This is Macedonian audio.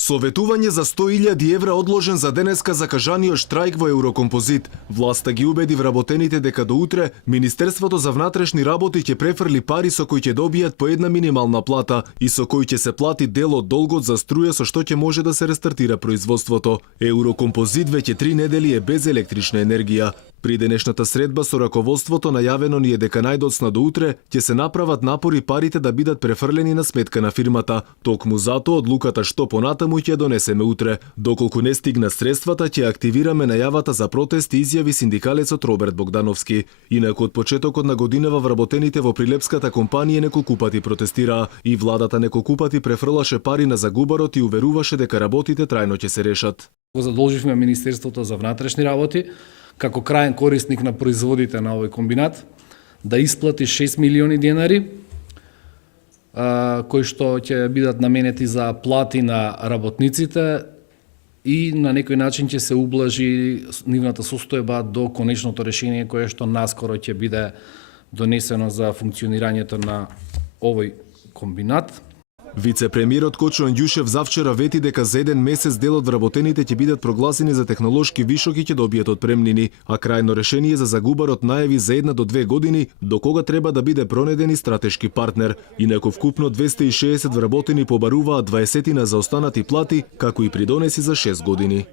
Советување за 100.000 евра одложен за денеска закажаниот штрајк во Еврокомпозит. Власта ги убеди вработените дека до утре Министерството за внатрешни работи ќе префрли пари со кои ќе добијат по една минимална плата и со кои ќе се плати дел од долгот за струја со што ќе може да се рестартира производството. Еврокомпозит веќе 3 недели е без електрична енергија. При денешната средба со раководството најавено ни е дека најдоцна до утре ќе се направат напори парите да бидат префрлени на сметка на фирмата. Токму затоа одлуката што понатаму ќе донесеме утре. Доколку не стигнат средствата, ќе активираме најавата за протест, изјави синдикалецот Роберт Богдановски. Инаку од почетокот на годинава вработените во Прилепската компанија неколку пати протестираа и владата неколку пати префрлаше пари на загубарот и уверуваше дека работите трајно ќе се решат. Го задолживме Министерството за внатрешни работи како крајен корисник на производите на овој комбинат да исплати 6 милиони денари кои што ќе бидат наменети за плати на работниците и на некој начин ќе се ублажи нивната состојба до конечното решение кое што наскоро ќе биде донесено за функционирањето на овој комбинат. Вице-премиерот Кочо Андјушев завчера вети дека за еден месец дел од вработените ќе бидат прогласени за технолошки вишок и ќе добијат отпремнини, а крајно решение за загубарот најави за 1 до 2 години до кога треба да биде пронеден и стратешки партнер. Инаку вкупно 260 вработени побаруваат 20 на заостанати плати, како и придонеси за 6 години.